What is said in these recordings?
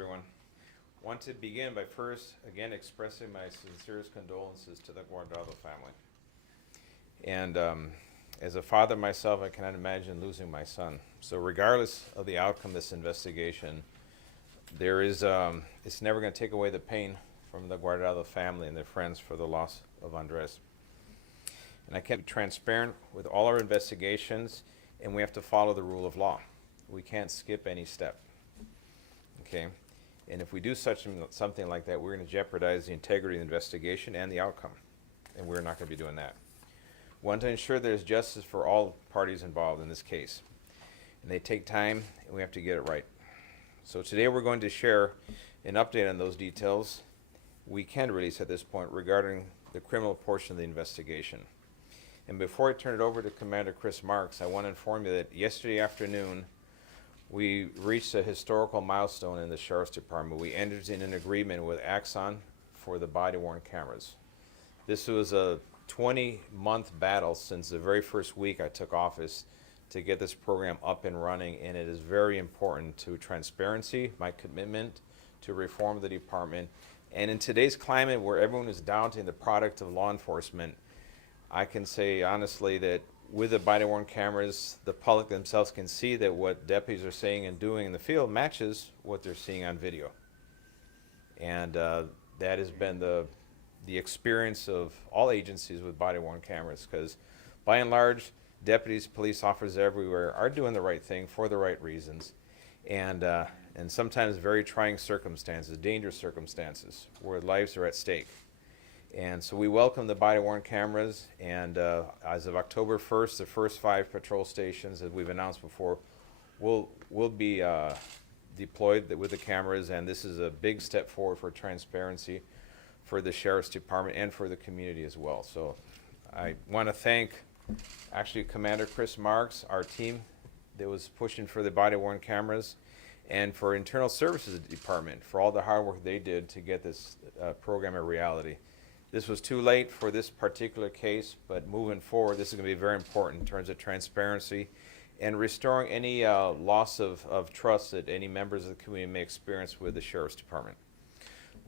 Everyone. Want to begin by first again expressing my sincerest condolences to the Guardado family. And as a father myself, I cannot imagine losing my son. So regardless of the outcome of this investigation, there is it's never going to take away the pain from the Guardado family and their friends for the loss of Andres. And I can't be transparent with all our investigations, and we have to follow the rule of law. We can't skip any step. Okay? And if we do something like that, we're going to jeopardize the integrity of the investigation and the outcome. And we're not going to be doing that. We want to ensure there's justice for all parties involved in this case. And they take time, and we have to get it right. So today we're going to share an update on those details we can release at this point regarding the criminal portion of the investigation. And before I turn it over to Commander Chris Marks, I want to inform you that yesterday afternoon, we reached a historical milestone in the Sheriff's Department. We entered in an agreement with Axon for the body-worn cameras. This was a 20-month battle since the very first week I took office to get this program up and running, and it is very important to transparency, my commitment to reform the department. And in today's climate where everyone is doubting the product of law enforcement, I can say honestly that with the body-worn cameras, the public themselves can see that what deputies are saying and doing in the field matches what they're seeing on video. And that has been the experience of all agencies with body-worn cameras, because by and large, deputies, police officers everywhere are doing the right thing for the right reasons, and sometimes very trying circumstances, dangerous circumstances, where lives are at stake. And so we welcome the body-worn cameras, and as of October 1st, the first 5 patrol stations, as we've announced before, will be deployed with the cameras, and this is a big step forward for transparency for the Sheriff's Department and for the community as well. So I want to thank actually Commander Chris Marks, our team that was pushing for the body-worn cameras, and for Internal Services Department for all the hard work they did to get this program a reality. This was too late for this particular case, but moving forward, this is going to be very important in terms of transparency and restoring any loss of trust that any members of the community may experience with the Sheriff's Department.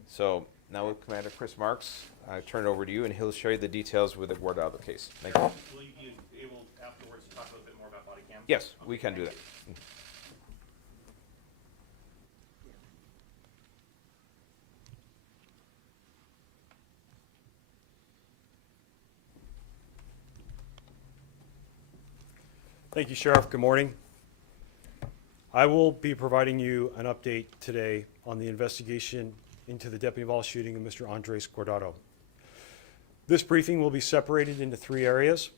So now with Commander Chris Marks, I turn it over to you, and he'll show you the details with the Guardado case. Thank you. Will you be able afterwards to talk a little bit more about body cam? Yes, we can do that. Thank you, Sheriff. Good morning. I will be providing you an update today on the investigation into the deputy-involved shooting of Mr. Andres Guardado. This briefing will be separated into 3 areas.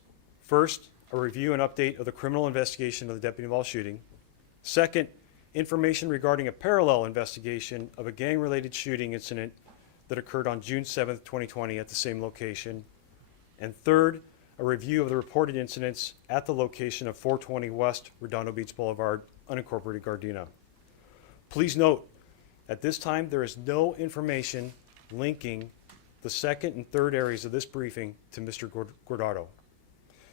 First, a review and update of the criminal investigation of the deputy-involved shooting. Second, information regarding a parallel investigation of a gang-related shooting incident that occurred on June 7th, 2020 at the same location. And third, a review of the reported incidents at the location of 420 West Redondo Beach Boulevard, unincorporated Gardena. Please note, at this time, there is no information linking the second and third areas of this briefing to Mr. Guardado.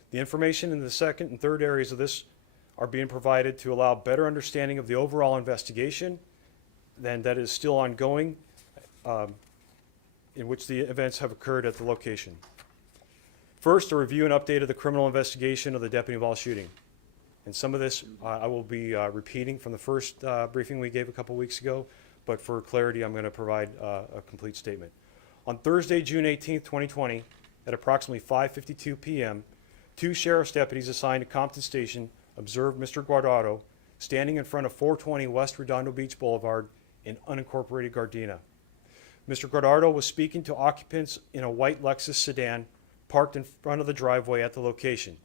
The information in the second and third areas of this are being provided to allow better understanding of the overall investigation that is still ongoing, in which the events have occurred at the location. First, a review and update of the criminal investigation of the deputy-involved shooting. And some of this I will be repeating from the first briefing we gave a couple weeks ago, but for clarity, I'm going to provide a complete statement. On Thursday, June 18th, 2020, at approximately 5:52 p.m., 2 sheriff's deputies assigned to Compton Station observed Mr. Guardado standing in front of 420 West Redondo Beach Boulevard in unincorporated Gardena. Mr. Guardado was speaking to occupants in a white Lexus sedan parked in front of the driveway at the location.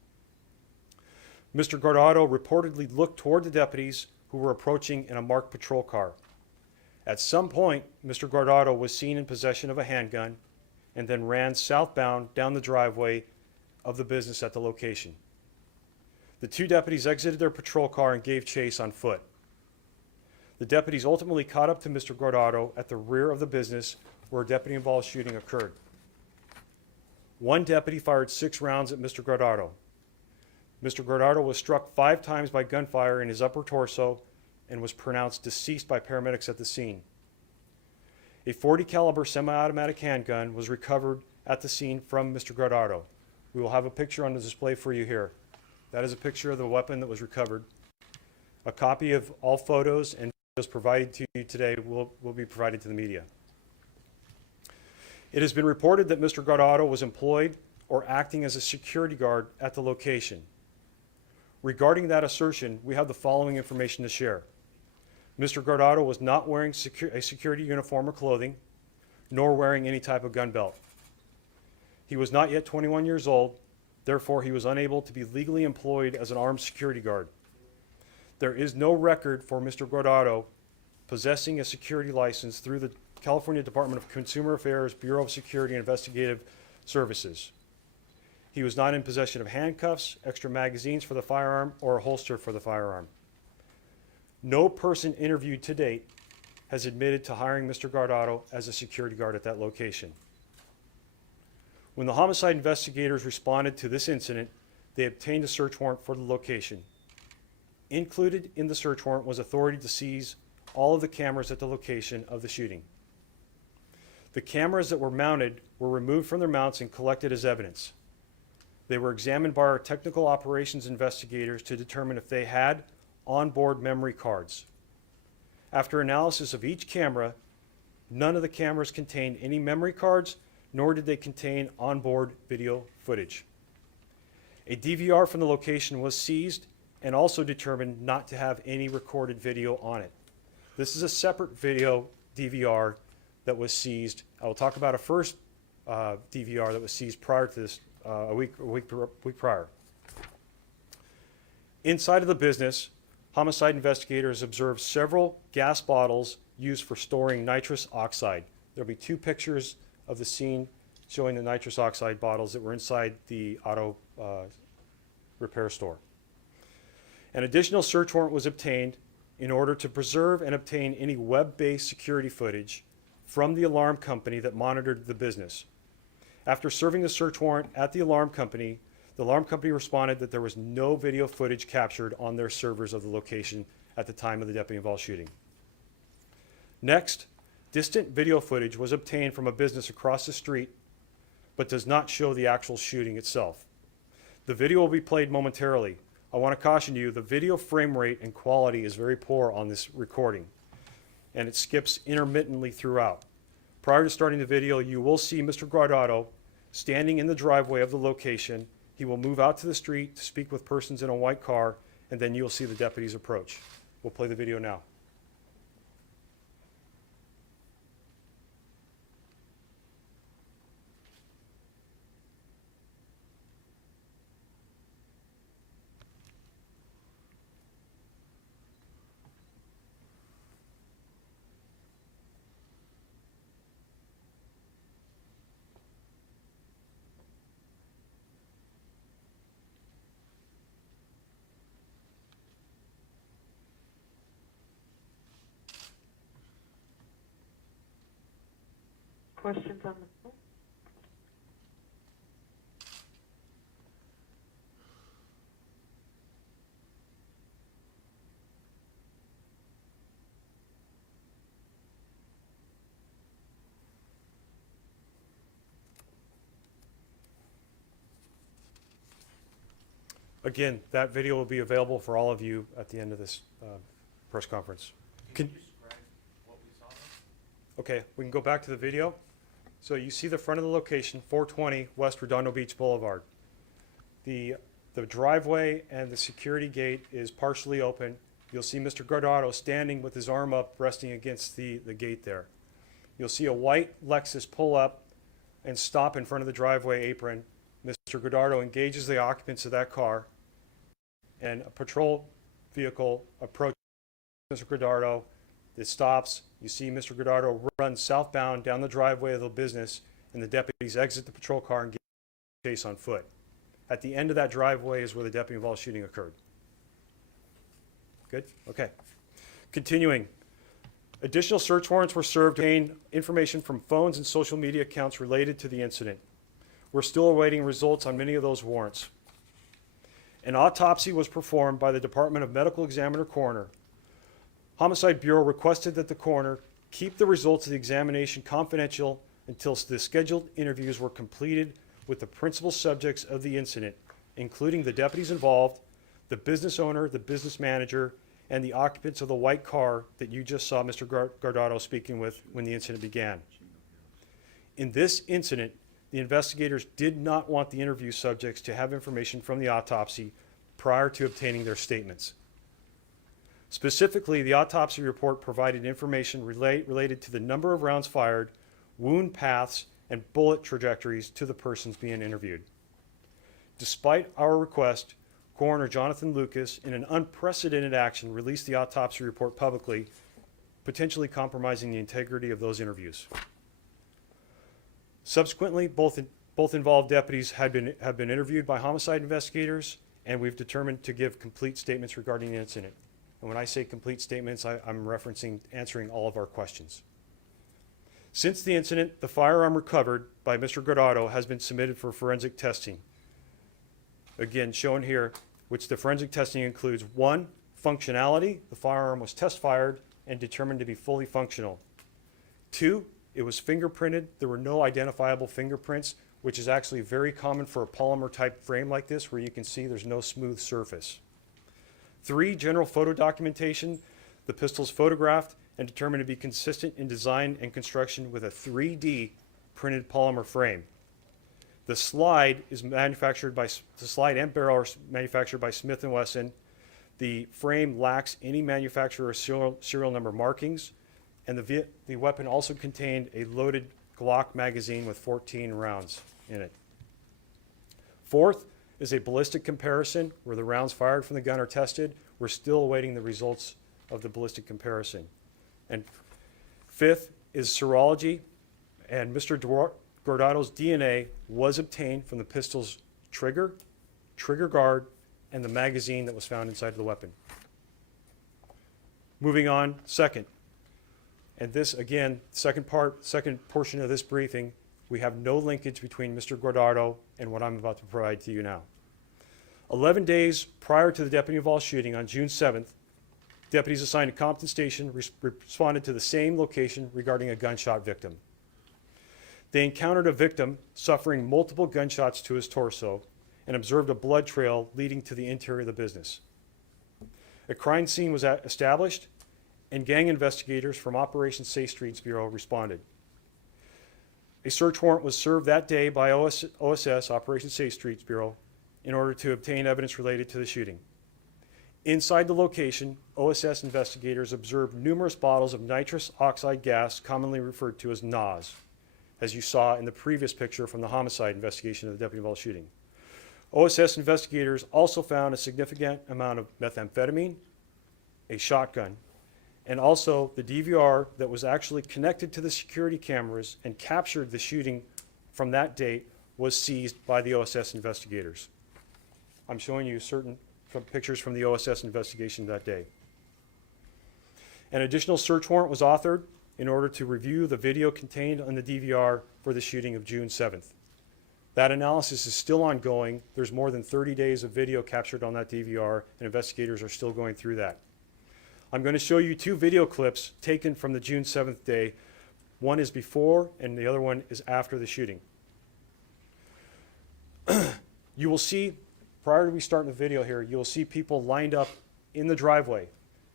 Mr. Guardado reportedly looked toward the deputies who were approaching in a marked patrol car. At some point, Mr. Guardado was seen in possession of a handgun and then ran southbound down the driveway of the business at the location. The 2 deputies exited their patrol car and gave chase on foot. The deputies ultimately caught up to Mr. Guardado at the rear of the business where a deputy-involved shooting occurred. 1 deputy fired 6 rounds at Mr. Guardado. Mr. Guardado was struck 5 times by gunfire in his upper torso and was pronounced deceased by paramedics at the scene. A .40 caliber semi-automatic handgun was recovered at the scene from Mr. Guardado. We will have a picture on the display for you here. That is a picture of the weapon that was recovered. A copy of all photos and videos provided to you today will be provided to the media. It has been reported that Mr. Guardado was employed or acting as a security guard at the location. Regarding that assertion, we have the following information to share. Mr. Guardado was not wearing a security uniform or clothing, nor wearing any type of gun belt. He was not yet 21 years old, therefore he was unable to be legally employed as an armed security guard. There is no record for Mr. Guardado possessing a security license through the California Department of Consumer Affairs Bureau of Security and Investigative Services. He was not in possession of handcuffs, extra magazines for the firearm, or a holster for the firearm. No person interviewed to date has admitted to hiring Mr. Guardado as a security guard at that location. When the homicide investigators responded to this incident, they obtained a search warrant for the location. Included in the search warrant was authority to seize all of the cameras at the location of the shooting. The cameras that were mounted were removed from their mounts and collected as evidence. They were examined by our technical operations investigators to determine if they had onboard memory cards. After analysis of each camera, none of the cameras contained any memory cards, nor did they contain onboard video footage. A DVR from the location was seized and also determined not to have any recorded video on it. This is a separate video DVR that was seized. I will talk about a first DVR that was seized prior to this, a week prior. Inside of the business, homicide investigators observed several gas bottles used for storing nitrous oxide. There'll be two pictures of the scene showing the nitrous oxide bottles that were inside the auto repair store. An additional search warrant was obtained in order to preserve and obtain any web-based security footage from the alarm company that monitored the business. After serving the search warrant at the alarm company responded that there was no video footage captured on their servers of the location at the time of the deputy-involved shooting. Next, distant video footage was obtained from a business across the street, but does not show the actual shooting itself. The video will be played momentarily. I want to caution you, the video frame rate and quality is very poor on this recording, and it skips intermittently throughout. Prior to starting the video, you will see Mr. Guardado standing in the driveway of the location. He will move out to the street to speak with persons in a white car, and then you'll see the deputies approach. We'll play the video now. Questions on the phone? Again, that video will be available for all of you at the end of this press conference. Can you describe what we saw there? Okay, we can go back to the video. So you see the front of the location, 420 West Redondo Beach Boulevard. The driveway and the security gate is partially open. You'll see Mr. Guardado standing with his arm up, resting against the gate there. You'll see a white Lexus pull up and stop in front of the driveway apron. Mr. Guardado engages the occupants of that car, and a patrol vehicle approaches Mr. Guardado. It stops. You see Mr. Guardado run southbound down the driveway of the business, and the deputies exit the patrol car and get chase on foot. At the end of that driveway is where the deputy-involved shooting occurred. Good? Okay. Continuing. Additional search warrants were served to obtain information from phones and social media accounts related to the incident. We're still awaiting results on many of those warrants. An autopsy was performed by the Department of Medical Examiner Coroner. Homicide Bureau requested that the coroner keep the results of the examination confidential until the scheduled interviews were completed with the principal subjects of the incident, including the deputies involved, the business owner, the business manager, and the occupants of the white car that you just saw Mr. Guardado speaking with when the incident began. In this incident, the investigators did not want the interview subjects to have information from the autopsy prior to obtaining their statements. Specifically, the autopsy report provided information related to the number of rounds fired, wound paths, and bullet trajectories to the persons being interviewed. Despite our request, Coroner Jonathan Lucas, in an unprecedented action, released the autopsy report publicly, potentially compromising the integrity of those interviews. Subsequently, both involved deputies have been interviewed by homicide investigators, and we've determined to give complete statements regarding the incident. And when I say complete statements, I'm referencing answering all of our questions. Since the incident, the firearm recovered by Mr. Guardado has been submitted for forensic testing. Again, shown here, which the forensic testing includes: 1, functionality. The firearm was test fired and determined to be fully functional. 2, it was fingerprinted. There were no identifiable fingerprints, which is actually very common for a polymer type frame like this, where you can see there's no smooth surface. 3, general photo documentation. The pistol's photographed and determined to be consistent in design and construction with a 3D printed polymer frame. The slide and barrel are manufactured by Smith & Wesson. The frame lacks any manufacturer serial number markings, and the weapon also contained a loaded Glock magazine with 14 rounds in it. 4th is a ballistic comparison where the rounds fired from the gun are tested. We're still awaiting the results of the ballistic comparison. And 5th is serology, and Mr. Guardado's DNA was obtained from the pistol's trigger guard, and the magazine that was found inside the weapon. Moving on, second. And this, again, second portion of this briefing, we have no linkage between Mr. Guardado and what I'm about to provide to you now. 11 days prior to the deputy-involved shooting on June 7th, deputies assigned to Compton Station responded to the same location regarding a gunshot victim. They encountered a victim suffering multiple gunshots to his torso and observed a blood trail leading to the interior of the business. A crime scene was established, and gang investigators from Operation Safe Streets Bureau responded. A search warrant was served that day by OSS, Operation Safe Streets Bureau, in order to obtain evidence related to the shooting. Inside the location, OSS investigators observed numerous bottles of nitrous oxide gas, commonly referred to as NOS, as you saw in the previous picture from the homicide investigation of the deputy-involved shooting. OSS investigators also found a significant amount of methamphetamine, a shotgun, and also the DVR that was actually connected to the security cameras and captured the shooting from that date was seized by the OSS investigators. I'm showing you certain pictures from the OSS investigation that day. An additional search warrant was authored in order to review the video contained on the DVR for the shooting of June 7th. That analysis is still ongoing. There's more than 30 days of video captured on that DVR, and investigators are still going through that. I'm going to show you 2 video clips taken from the June 7th day. One is before, and the other one is after the shooting. You will see, prior to me starting the video here, you will see people lined up in the driveway.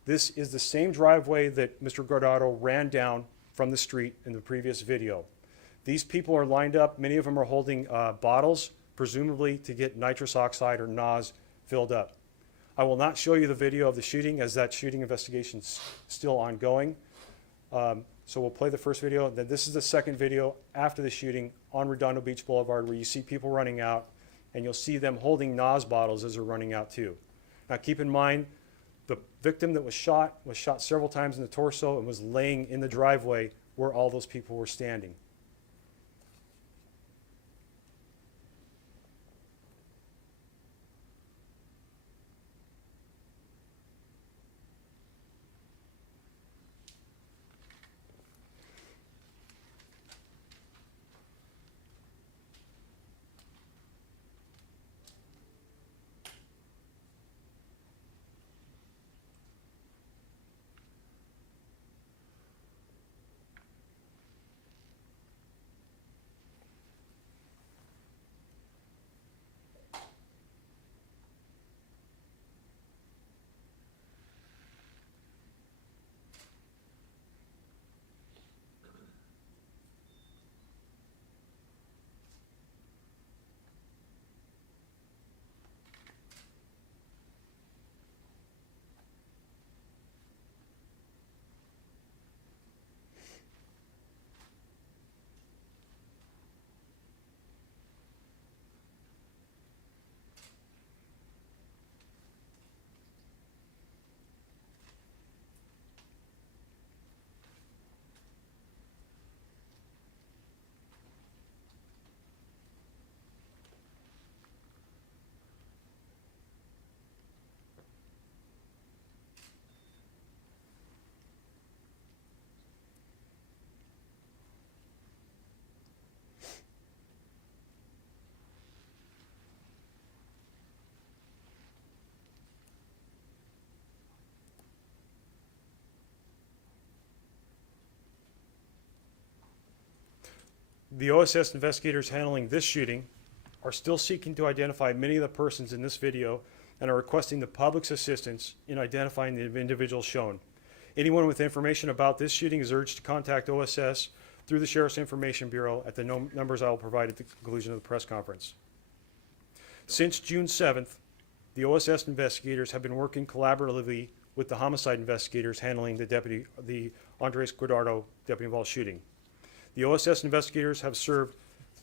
This is the same driveway that Mr. Guardado ran down from the street in the previous video. These people are lined up. Many of them are holding bottles, presumably to get nitrous oxide or NOS filled up. I will not show you the video of the shooting, as that shooting investigation is still ongoing. So we'll play the first video. Then this is the second video after the shooting on Redondo Beach Boulevard, where you see people running out, and you'll see them holding NOS bottles as they're running out too. Now keep in mind, the victim that was shot several times in the torso and was laying in the driveway where all those people were standing. The OSS investigators handling this shooting are still seeking to identify many of the persons in this video and are requesting the public's assistance in identifying the individuals shown. Anyone with information about this shooting is urged to contact OSS through the Sheriff's Information Bureau at the numbers I will provide at the conclusion of the press conference. Since June 7th, the OSS investigators have been working collaboratively with the homicide investigators handling the Andres Guardado deputy-involved shooting. The OSS investigators have served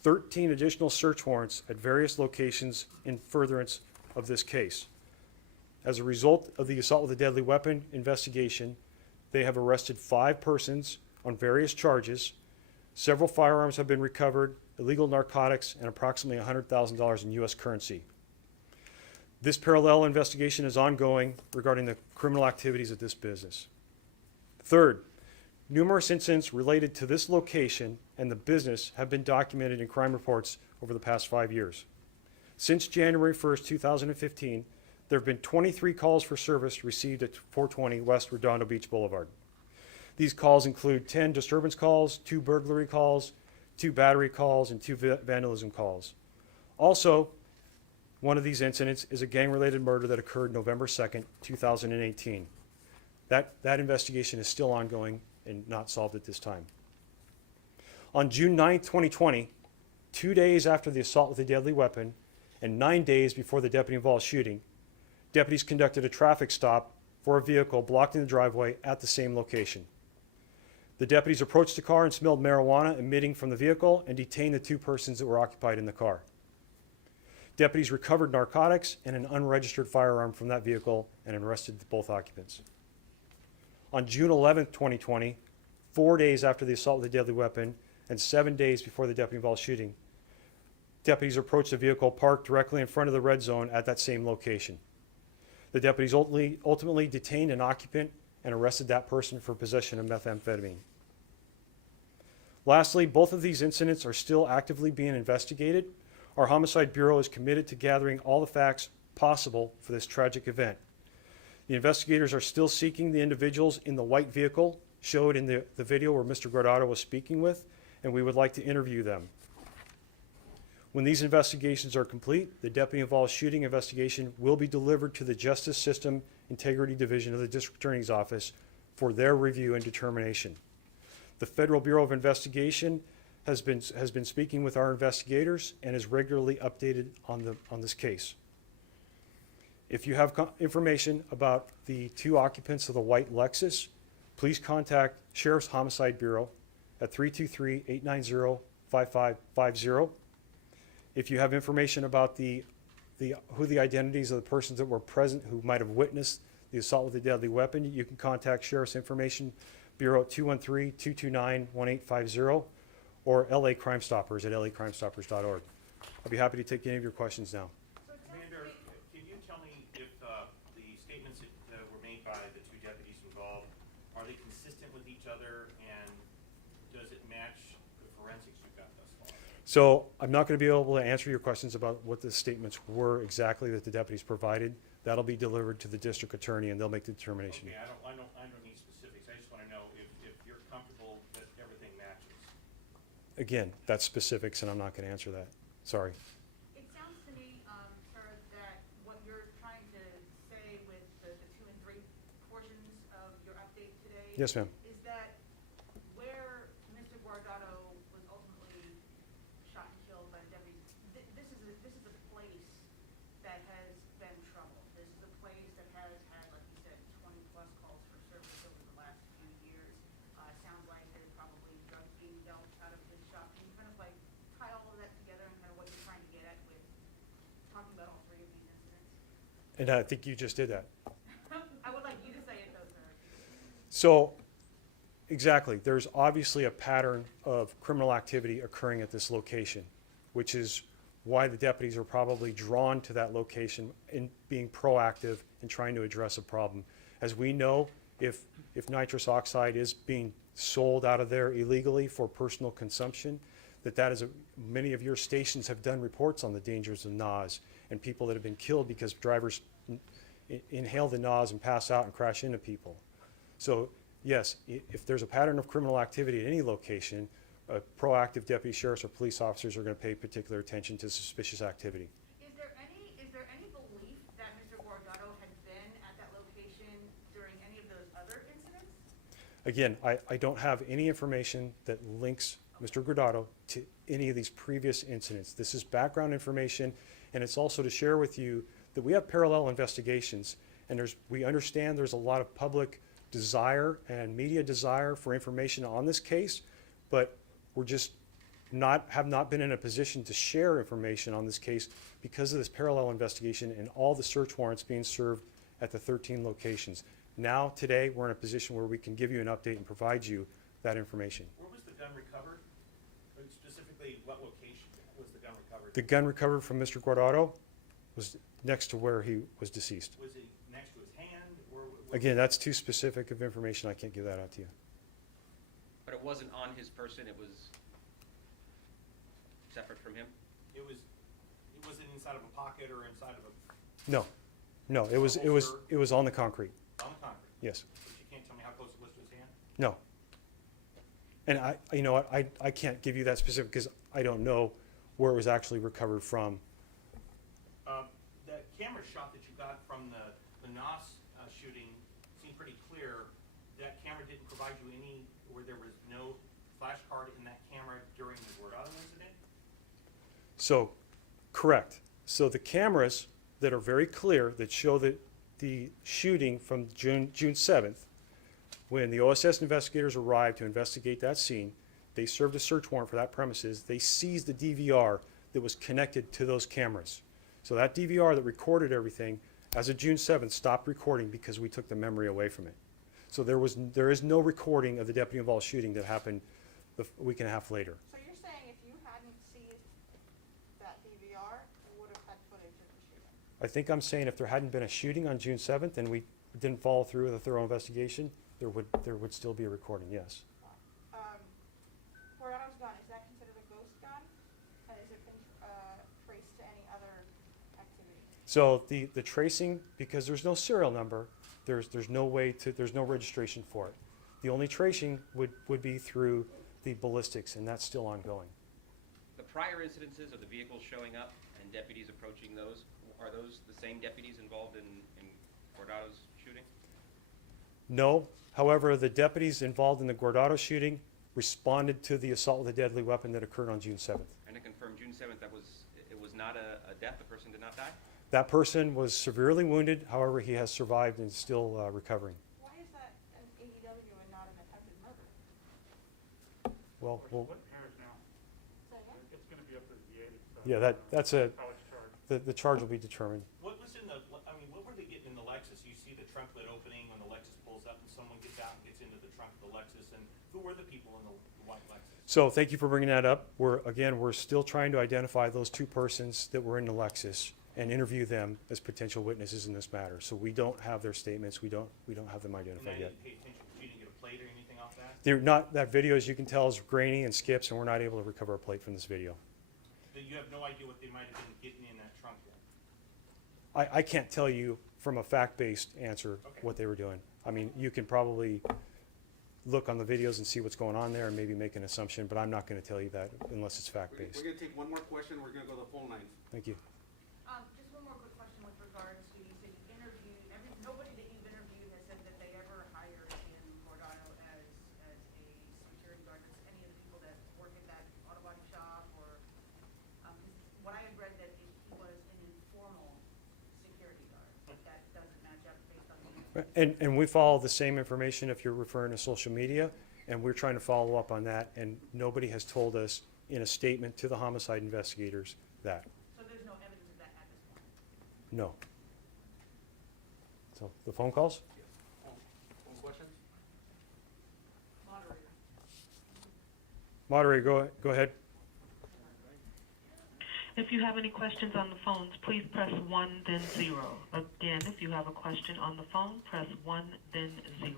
13 additional search warrants at various locations in furtherance of this case. As a result of the assault with a deadly weapon investigation, they have arrested 5 persons on various charges. Several firearms have been recovered, illegal narcotics, and approximately $100,000 in U.S. currency. This parallel investigation is ongoing regarding the criminal activities of this business. Third, numerous incidents related to this location and the business have been documented in crime reports over the past 5 years. Since January 1st, 2015, there have been 23 calls for service received at 420 West Redondo Beach Boulevard. These calls include 10 disturbance calls, 2 burglary calls, 2 battery calls, and 2 vandalism calls. Also, one of these incidents is a gang-related murder that occurred November 2nd, 2018. That investigation is still ongoing and not solved at this time. On June 9th, 2020, 2 days after the assault with a deadly weapon and 9 days before the deputy-involved shooting, deputies conducted a traffic stop for a vehicle blocked in the driveway at the same location. The deputies approached the car and smelled marijuana emitting from the vehicle and detained the 2 persons that were occupied in the car. Deputies recovered narcotics and an unregistered firearm from that vehicle and arrested both occupants. On June 11th, 2020, 4 days after the assault with a deadly weapon and 7 days before the deputy-involved shooting, deputies approached a vehicle parked directly in front of the red zone at that same location. The deputies ultimately detained an occupant and arrested that person for possession of methamphetamine. Lastly, both of these incidents are still actively being investigated. Our Homicide Bureau is committed to gathering all the facts possible for this tragic event. The investigators are still seeking the individuals in the white vehicle showed in the video where Mr. Guardado was speaking with, and we would like to interview them. When these investigations are complete, the deputy-involved shooting investigation will be delivered to the Justice System Integrity Division of the District Attorney's Office for their review and determination. The Federal Bureau of Investigation has been speaking with our investigators and is regularly updated on this case. If you have information about the 2 occupants of the white Lexus, please contact Sheriff's Homicide Bureau at 323-890-5550. If you have information about who the identities of the persons that were present who might have witnessed the assault with a deadly weapon, you can contact Sheriff's Information Bureau at 213-229-1850 or LA Crime Stoppers at lacrimestoppers.org. I'll be happy to take any of your questions now. Commander, can you tell me if the statements that were made by the 2 deputies involved, are they consistent with each other, and does it match the forensics you've got thus far? So I'm not going to be able to answer your questions about what the statements were exactly that the deputies provided. That'll be delivered to the district attorney, and they'll make the determination. Okay, I don't need specifics. I just want to know if you're comfortable that everything matches. Again, that's specifics, and I'm not going to answer that. Sorry. It sounds to me, sir, that what you're trying to say with the 2 and 3 portions of your update today Yes, ma'am. is that where Mr. Guardado was ultimately shot and killed by the deputies, this is a place that has been troubled. This is a place that has had, like you said, 20-plus calls for service over the last few years. Sounds like there's probably drugs being dealt out of his shop. Can you kind of like tie all of that together and kind of what you're trying to get at with talking about all 3 of these incidents? And I think you just did that. I would like you to say it though, sir. So, exactly. There's obviously a pattern of criminal activity occurring at this location, which is why the deputies are probably drawn to that location in being proactive in trying to address a problem. As we know, if nitrous oxide is being sold out of there illegally for personal consumption, many of your stations have done reports on the dangers of NOS and people that have been killed because drivers inhale the NOS and pass out and crash into people. So yes, if there's a pattern of criminal activity at any location, proactive deputy sheriffs or police officers are going to pay particular attention to suspicious activity. Is there any belief that Mr. Guardado had been at that location during any of those other incidents? Again, I don't have any information that links Mr. Guardado to any of these previous incidents. This is background information, and it's also to share with you that we have parallel investigations, and we understand there's a lot of public desire and media desire for information on this case, but we're just have not been in a position to share information on this case because of this parallel investigation and all the search warrants being served at the 13 locations. Now, today, we're in a position where we can give you an update and provide you that information. Where was the gun recovered? Specifically, what location was the gun recovered? The gun recovered from Mr. Guardado was next to where he was deceased. Was it next to his hand, or? Again, that's too specific of information. I can't give that out to you. But it wasn't on his person, it was separate from him? It wasn't inside of a pocket or inside of a, No, it was on the concrete. on the concrete? Yes. But you can't tell me how close it was to his hand? No. And you know what, I can't give you that specific because I don't know where it was actually recovered from. The camera shot that you got from the NOS shooting seemed pretty clear. That camera didn't provide you any, where there was no flash card in that camera during the Guardado incident? So, correct. So the cameras that are very clear that show that the shooting from June 7th, when the OSS investigators arrived to investigate that scene, they served a search warrant for that premises. They seized the DVR that was connected to those cameras. So that DVR that recorded everything, as of June 7th, stopped recording because we took the memory away from it. So there is no recording of the deputy-involved shooting that happened a week and a half later. So you're saying if you hadn't seized that DVR, you would have had footage of the shooting? I think I'm saying if there hadn't been a shooting on June 7th and we didn't follow through with a thorough investigation, there would still be a recording, yes. Guardado's gun, is that considered a ghost gun? And has it been traced to any other activity? So the tracing, because there's no serial number, there's no registration for it. The only tracing would be through the ballistics, and that's still ongoing. The prior incidences of the vehicles showing up and deputies approaching those, are those the same deputies involved in Guardado's shooting? No, however, the deputies involved in the Guardado shooting responded to the assault with a deadly weapon that occurred on June 7th. And to confirm, June 7th, it was not a death, the person did not die? That person was severely wounded, however, he has survived and is still recovering. Why is that an AEW and not an attempted murder? Well, What parish now? Say again? It's gonna be up to the VA. yeah, that's How it's charged. the charge will be determined. What was in what were they getting in the Lexus? You see the trunk lid opening when the Lexus pulls up and someone gets out and gets into the trunk of the Lexus, and who were the people in the white Lexus? So thank you for bringing that up. We're still trying to identify those two persons that were in the Lexus and interview them as potential witnesses in this matter. So we don't have their statements. We don't have them And I identified yet. didn't pay attention, you didn't get a plate or anything off that? They're not, that video, as you can tell, is grainy and skips, and we're not able to recover a plate from this video. Then you have no idea what they might have been getting in that trunk then? I can't tell you from a fact-based answer Okay. what they were doing. I mean, you can probably look on the videos and see what's going on there and maybe make an assumption, but I'm not gonna tell you that unless it's fact-based. We're gonna take one more question, we're gonna go to the phone lines. Thank you. Just one more quick question with regard to, you said you interviewed, nobody that you've interviewed has said that they ever hired in Guardado as a security guard. Does any of the people that work at that auto body shop or, 'cause what I had read that he was an informal security guard, but that doesn't match up based on the. And we follow the same information if you're referring to social media, and we're trying to follow up on that, and nobody has told us in a statement to the homicide investigators that, So there's no evidence of that at this point? no. So, the phone calls? Phone questions? Moderator. Moderator, go ahead. If you have any questions on the phones, please press 1, then 0. Again, if you have a question on the phone, press 1, then 0.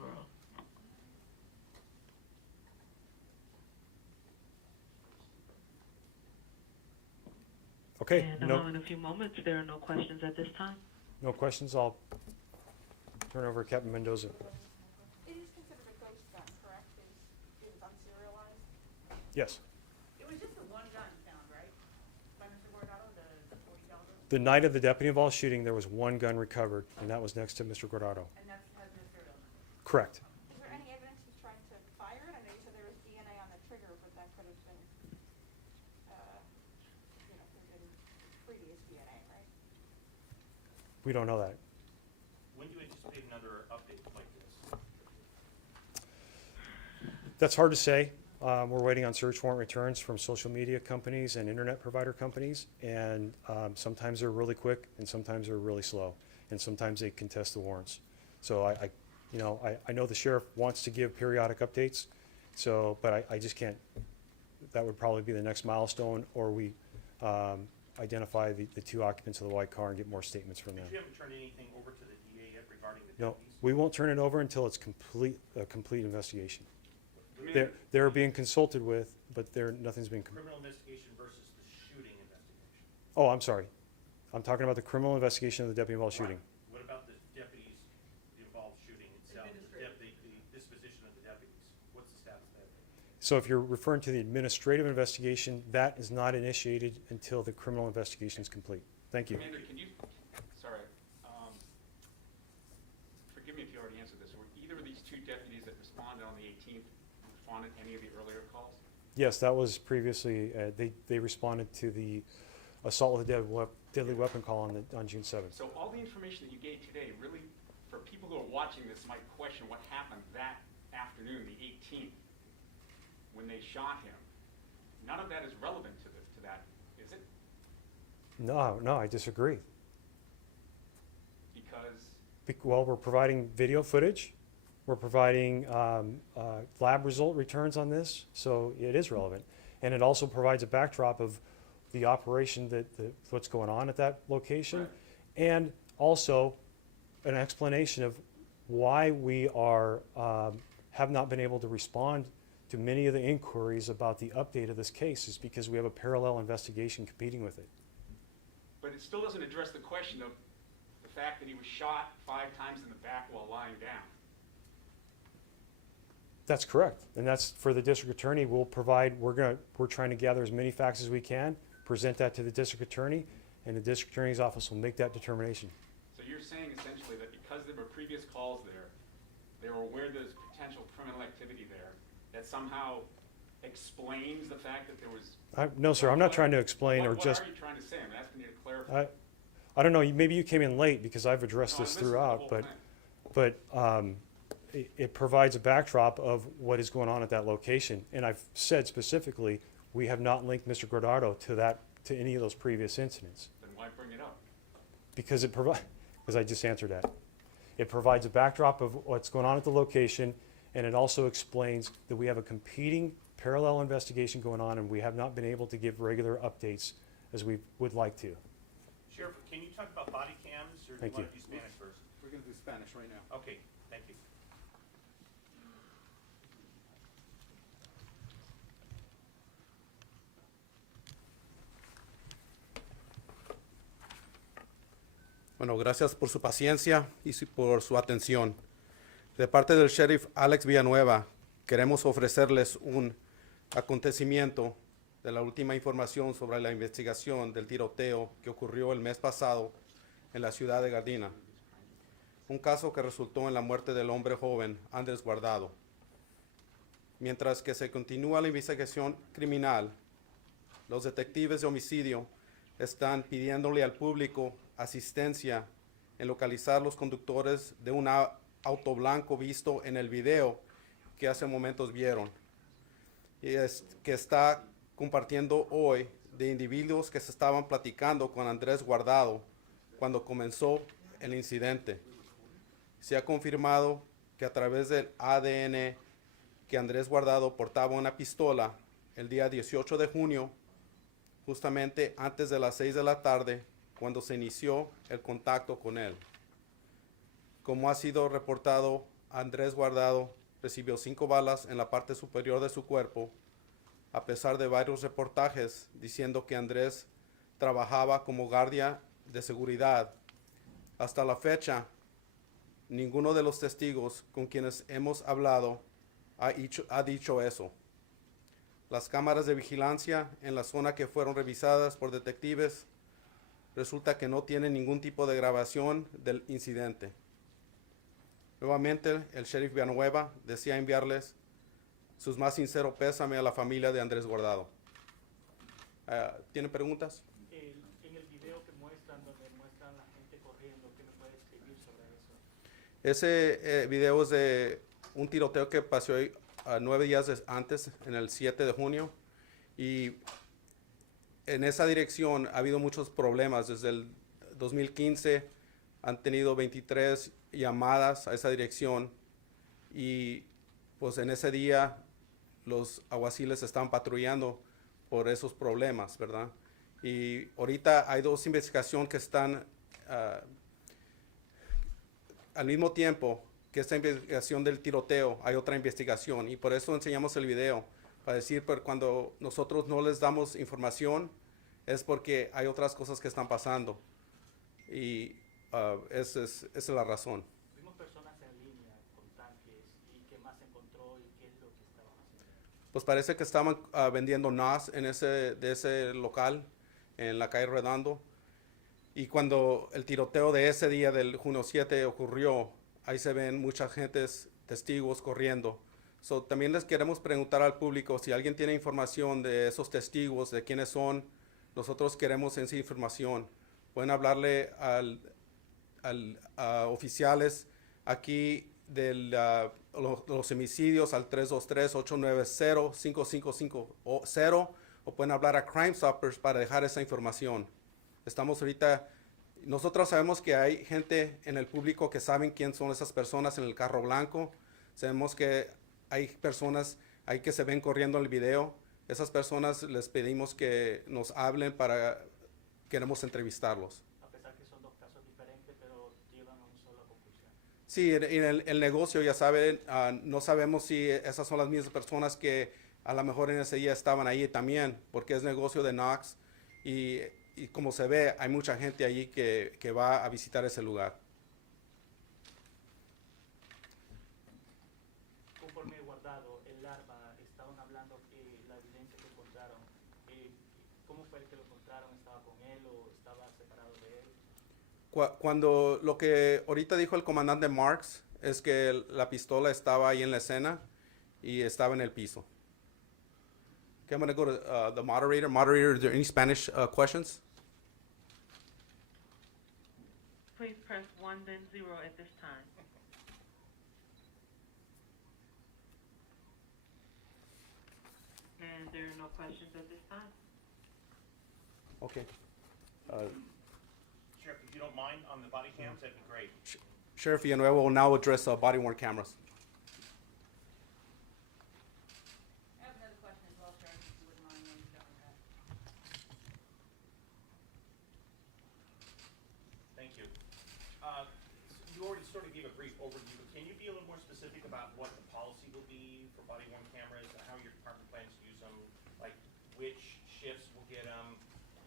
Okay, And no, in a few moments, there are no questions at this time. no questions, I'll turn over to Captain Mendoza. It is considered a ghost gun, correct? It is unserialized? Yes. It was just the one gun found, right? By Mr. Guardado, the 40 caliber? The night of the deputy involved shooting, there was one gun recovered, and that was next to Mr. Guardado. And that has no serial number. Correct. Is there any evidence he tried to fire it? I know you said there was DNA on the trigger, but that could have been, could have been previous DNA, right? We don't know that. When do you anticipate another update like this? That's hard to say. We're waiting on search warrant returns from social media companies and internet provider companies, and sometimes they're really quick, and sometimes they're really slow, and sometimes they contest the warrants. So I know the sheriff wants to give periodic updates, but I just can't. That would probably be the next milestone, or we identify the two occupants of the white car and get more statements from them. But you haven't turned anything over to the DA yet regarding the No, deputies? we won't turn it over until it's a complete investigation. Let me- They're being consulted with, but nothing's been. Criminal investigation versus the shooting investigation. Oh, I'm sorry. I'm talking about the criminal investigation of the deputy involved shooting. Right. What about the deputies involved shooting itself, the disposition of the deputies? What's the status there? So if you're referring to the administrative investigation, that is not initiated until the criminal investigation is complete. Thank you. Commander, can you, sorry, forgive me if you already answered this, were either of these two deputies that responded on the 18th responded to any of the earlier calls? Yes, that was previously, they responded to the assault with a deadly weapon call on June 7th. So all the information that you gave today, really, for people who are watching this might question what happened that afternoon, the 18th, when they shot him. None of that is relevant to that, is it? No, I disagree. Because, Well, we're providing video footage. We're providing lab result returns on this, so it is relevant. And it also provides a backdrop of the operation what's going on at that location. Right. And also an explanation of why we have not been able to respond to many of the inquiries about the update of this case is because we have a parallel investigation competing with it. but it still doesn't address the question of the fact that he was shot 5 times in the back while lying down. That's correct, and that's for the district attorney. We're trying to gather as many facts as we can, present that to the district attorney, and the district attorney's office will make that determination. So you're saying essentially that because there were previous calls there, they were aware there's potential criminal activity there, that somehow explains the fact that there was... No, sir, I'm not trying to explain or just... What are you trying to say? I'm asking you to clarify. I don't know, maybe you came in late because I've addressed No, I this listened to the throughout, whole but thing. it provides a backdrop of what is going on at that location. And I've said specifically, we have not linked Mr. Guardado to any of those previous incidents. Then why bring it up? Because I just answered that. It provides a backdrop of what's going on at the location, and it also explains that we have a competing parallel investigation going on, and we have not been able to give regular updates as we would like to. Sheriff, can you talk about body cams, or do you Thank want you. to do Spanish first? We're gonna do Spanish right now. Okay, thank you. Bueno, gracias por su paciencia y por su atención. De parte del sheriff Alex Villanueva, queremos ofrecerles un acontecimiento de la última información sobre la investigación del tiroteo que ocurrió el mes pasado en la ciudad de Gardena. Un caso que resultó en la muerte del hombre joven Andrés Guardado. Mientras que se continúa la investigación criminal, los detectives de homicidio están pidiéndole al público asistencia en localizar los conductores de un auto blanco visto en el video que hace momentos vieron, y que está compartiendo hoy de individuos que se estaban platicando con Andrés Guardado cuando comenzó el incidente. Se ha confirmado que a través del ADN que Andrés Guardado portaba una pistola el día 18 de junio, justamente antes de las 6 de la tarde, cuando se inició el contacto con él. Como ha sido reportado, Andrés Guardado recibió 5 balas en la parte superior de su cuerpo, a pesar de varios reportajes diciendo que Andrés trabajaba como guardia de seguridad. Hasta la fecha, ninguno de los testigos con quienes hemos hablado ha dicho eso. Las cámaras de vigilancia en la zona que fueron revisadas por detectives resulta que no tienen ningún tipo de grabación del incidente. Nuevamente, el sheriff Villanueva desea enviarles sus más sinceros pésame a la familia de Andrés Guardado. ¿Tienen preguntas? En el video que muestran, donde muestran la gente corriendo, ¿qué me puede escribir sobre eso? Ese video es de un tiroteo que pasó 9 días antes, en el 7 de junio, y en esa dirección ha habido muchos problemas. Desde el 2015 han tenido 23 llamadas a esa dirección y pues en ese día los alguaciles estaban patrullando por esos problemas, ¿verdad? Y ahorita hay 2 investigaciones que están al mismo tiempo que esta investigación del tiroteo, hay otra investigación, y por eso enseñamos el video, para decir, pero cuando nosotros no les damos información, es porque hay otras cosas que están pasando, y esa es la razón. Vimos personas en línea con tanques, ¿y qué más encontró y qué es lo que estaban haciendo? Pues parece que estaban vendiendo NAS de ese local, en la calle Redondo, y cuando el tiroteo de ese día del junio 7 ocurrió, ahí se ven muchas gentes, testigos corriendo. También les queremos preguntar al público si alguien tiene información de esos testigos, de quiénes son. Nosotros queremos esa información. Pueden hablarle a oficiales aquí de los homicidios al 323-890-5550, o pueden hablar a Crime Stoppers para dejar esa información. Estamos ahorita, nosotros sabemos que hay gente en el público que saben quién son esas personas en el carro blanco. Sabemos que hay personas ahí que se ven corriendo en el video. Esas personas les pedimos que nos hablen queremos entrevistarlos. A pesar que son 2 casos diferentes, pero llevan a una sola conclusión. Sí, en el negocio ya saben, no sabemos si esas son las mismas personas que a lo mejor en ese día estaban ahí también, porque es negocio de Knox, y como se ve, hay mucha gente allí que va a visitar ese lugar. Conforme Guardado, el arma, estaban hablando que la evidencia que encontraron, ¿cómo fue el que lo encontraron? ¿Estaba con él o estaba separado de él? Cuando lo que ahorita dijo el comandante Marks es que la pistola estaba ahí en la escena y estaba en el piso. Okay, I'm going to go to the moderator. Moderator, is there any Spanish questions? Please press 1 then 0 at this time. And there are no questions at this time. Okay. Sheriff, if you don't mind, on the body cams, that'd be great. Sheriff Villanueva will now address body-worn cameras. I have another question as well, Sheriff, if you wouldn't mind when you're done with that. Thank you. You already sort of gave a brief overview, but can you be a little more specific about what the policy will be for body-worn cameras, and how your department plans to use them? Like, which shifts will get them?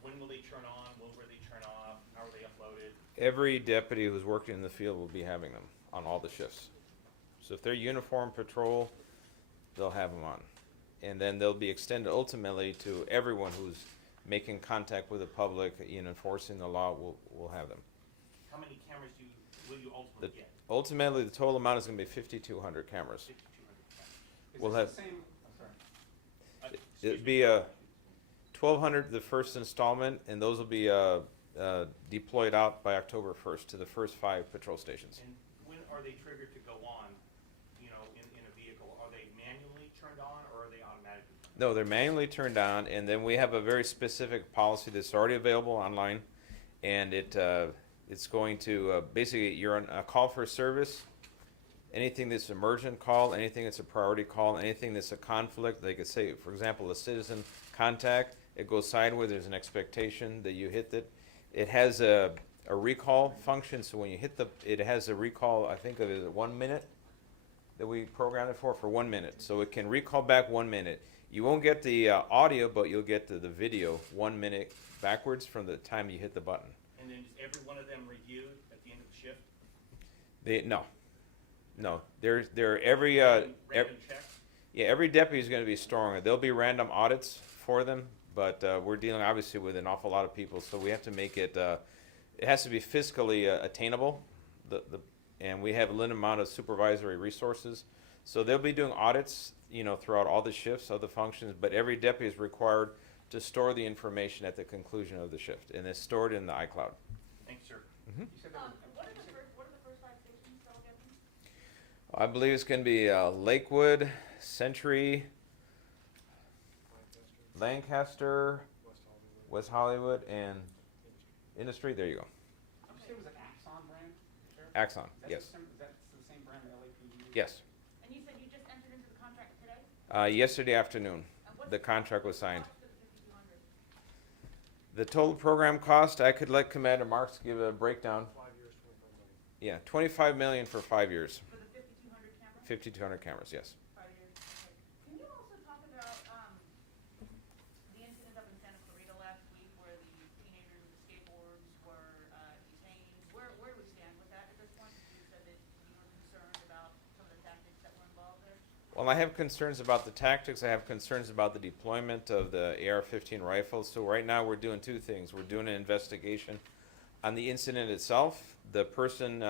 When will they turn on? When will they turn off? How are they uploaded? Every deputy who's working in the field will be having them on all the shifts. So if they're uniform patrol, they'll have them on. And then they'll be extended ultimately to everyone who's making contact with the public, enforcing the law will have them. How many cameras will you ultimately get? Ultimately, the total amount is going to be 5,200 cameras. 5,200 cameras. Is We'll this have- the same, I'm sorry. Excuse It'd me. be 1,200 the first installment, and those will be deployed out by October 1st to the first 5 patrol stations. And when are they triggered to go on, in a vehicle? Are they manually turned on, or are they automatically? No, they're manually turned on, and then we have a very specific policy that's already available online, and it's going to basically, you're on a call for service. Anything that's emergent call, anything that's a priority call, anything that's a conflict, they could say, for example, a citizen contact, it goes sideways, there's an expectation that you hit it. It has a recall function, so when you hit it has a recall, I think of it as 1 minute that we programmed it for 1 minute. So it can recall back 1 minute. You won't get the audio, but you'll get the video 1 minute backwards from the time you hit the button. And then is every one of them reviewed at the end of the shift? No, they're every Random checks? Yeah, every deputy is going to be storing it. There'll be random audits for them, but we're dealing obviously with an awful lot of people, so we have to make it. It has to be fiscally attainable, and we have a limited amount of supervisory resources. So they'll be doing audits, throughout all the shifts of the functions, but every deputy is required to store the information at the conclusion of the shift, and it's stored in the iCloud. Thanks, sir. You said that What are the first 5 stations, Cell Deputies? I believe it's going to be Lakewood, Century, Lancaster, West Hollywood, and Industry. There you go. Did you say it was an Axon brand, Sheriff? Axon, Is that yes. Is that the same brand that LAPD uses? Yes. And you said you just entered into the contract today? Yesterday afternoon, And what's the contract was signed. cost for the 5,200? The total program cost, I could let Commander Marks give a breakdown. 5 years, 25 million. Yeah, 25 million for 5 years. For the 5,200 cameras? 5,200 cameras, yes. 5 years. Okay. Can you also talk about the incident up in Santa Clarita last week where the teenagers with the skateboards were detained? Where do we stand with that at this point? You said that you were concerned about some of the tactics that were involved there. Well, I have concerns about the tactics. I have concerns about the deployment of the AR-15 rifles. So right now we're doing two things. We're doing an investigation on the incident itself. The person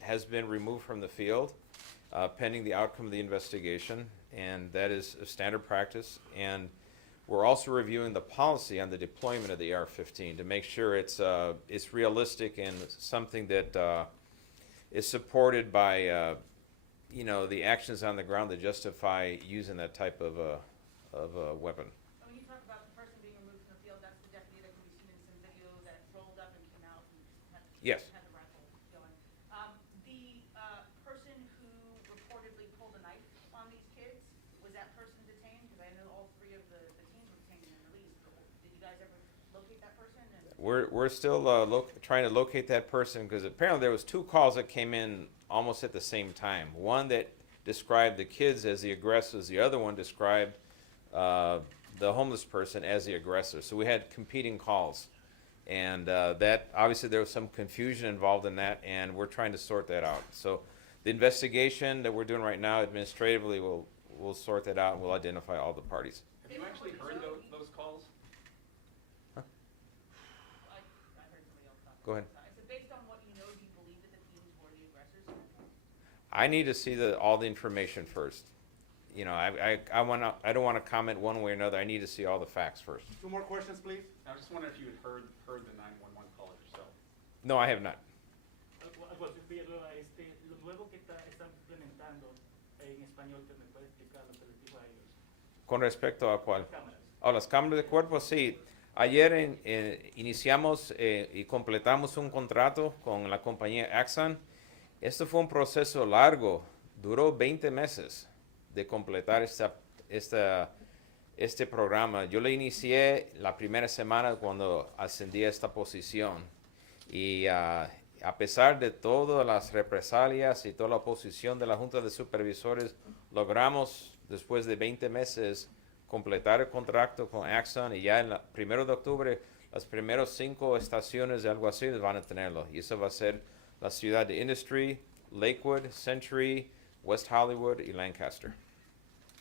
has been removed from the field pending the outcome of the investigation, and that is a standard practice. And we're also reviewing the policy on the deployment of the AR-15 to make sure it's realistic and something that is supported by the actions on the ground that justify using that type of a weapon. And when you talk about the person being removed from the field, that's the deputy that can be seen in some video that rolled up and came out and Yes. had the rifle going. The person who reportedly pulled a knife on these kids, was that person detained? Because I know all 3 of the teens were detained and released. But did you guys ever locate that person? And We're still trying to locate that person because apparently there was 2 calls that came in almost at the same time. One that described the kids as the aggressors. The other one described the homeless person as the aggressor. So we had competing calls, and that obviously there was some confusion involved in that, and we're trying to sort that out. So the investigation that we're doing right now administratively will sort that out and we'll identify all the parties. Have you actually heard those calls? I heard somebody else talk. Go ahead. I said, based on what you know, do you believe that the teens were the aggressors? I need to see all the information first. I don't want to comment one way or another. I need to see all the facts first. 2 more questions, please. I was just wondering if you had heard the 911 calls yourself. No, I have not. José Figueroa, lo nuevo que están implementando en español, que me puede explicar lo que les dijo a ellos. Con respecto a cuál. Cámaras. A las cámaras de cuerpo, sí. Ayer iniciamos y completamos un contrato con la compañía Axon. Esto fue un proceso largo, duró 20 meses de completar este programa. Yo lo inicié la primera semana cuando ascendí a esta posición y a pesar de todas las represalias y toda la oposición de la Junta de Supervisores, logramos después de 20 meses completar el contrato con Axon y ya el 1 de octubre las primeras 5 estaciones de alguaciles van a tenerlo y eso va a ser la ciudad de Industry, Lakewood, Century, West Hollywood y Lancaster.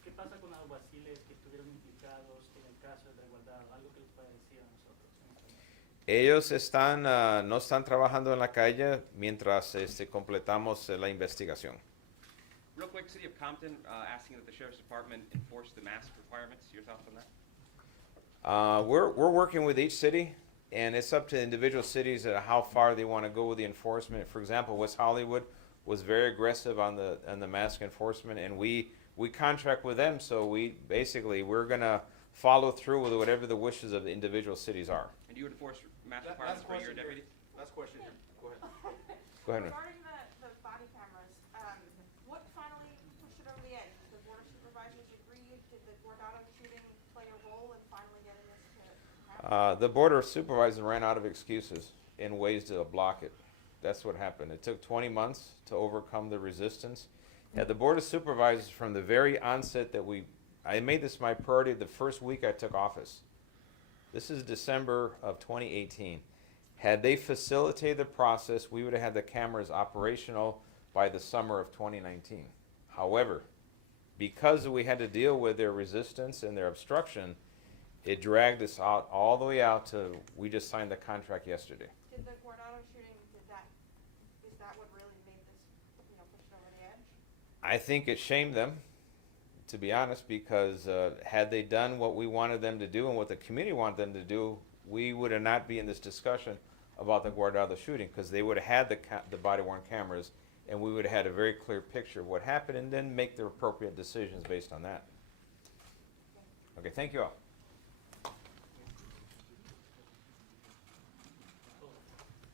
¿Qué pasa con alguaciles que estuvieron implicados en el caso de Guardado? Algo que les pueda decir a nosotros en español. Ellos no están trabajando en la calle mientras completamos la investigación. Real quick, City of Compton asking that the Sheriff's Department enforce the mask requirements. Your thoughts on that? We're working with each city, and it's up to individual cities how far they want to go with the enforcement. For example, West Hollywood was very aggressive on the mask enforcement, and we contract with them, so we're gonna follow through with whatever the wishes of the individual cities are. And do you enforce mask Last requirements for your question here. deputies? Last question here. Go ahead. Go ahead, ma'am. Regarding the body cameras, what finally pushed it over the edge? Did the board of supervisors agree? Did the Guardado shooting play a role in finally getting this to happen? The Board of Supervisors ran out of excuses and ways to block it. That's what happened. It took 20 months to overcome the resistance. Yeah, the Board of Supervisors, from the very onset I made this my priority the first week I took office. This is December of 2018. Had they facilitated the process, we would have had the cameras operational by the summer of 2019. However, because we had to deal with their resistance and their obstruction, it dragged us out all the way out to, we just signed the contract yesterday. Did the Guardado shooting, is that what really made this, push it over the edge? I think it shamed them, to be honest, because had they done what we wanted them to do and what the community wanted them to do, we would have not be in this discussion about the Guardado shooting, because they would have had the body-worn cameras, and we would have had a very clear picture of what happened, and then make the appropriate decisions based on that. Okay, thank you all.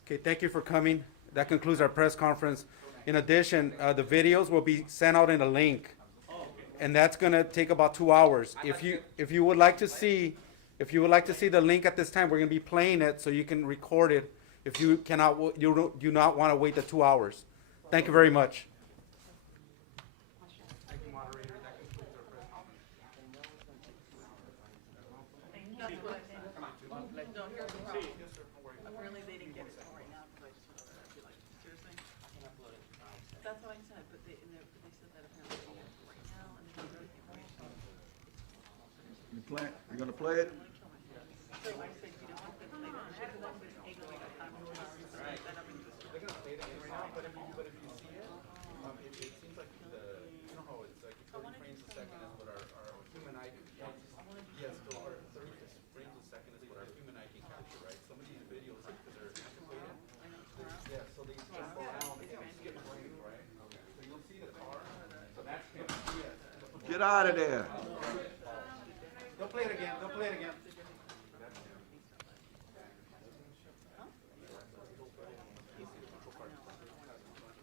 Okay, thank you for coming. That concludes our press conference. In addition, the videos will be sent out in a link, and that's gonna take about 2 hours. If you would like to see the link at this time, we're gonna be playing it so you can record it. If you cannot, you do not want to wait the 2 hours. Thank you very much. Thank you, moderator. That concludes our press conference. Apparently they didn't get it till right now, because I just wanted to be like, seriously? That's what I said, but they said that apparently they get it till right now, and they don't get information. You gonna play it? So I said, you know what, they don't have to them, but it's able to get time to learn, so that I'm in this. They're gonna play that right now, but if you see it, it seems like how it's like 30 frames a second is what our human eye can capture. Yes, so our 30 frames a second is what our human eye can capture, right? Some of these videos, because they're antiquated, yeah, so they just go around, they skip frames, right? Okay. So you'll see the car, so that's him. Yes. Get out of there. They'll play it again, they'll play it again.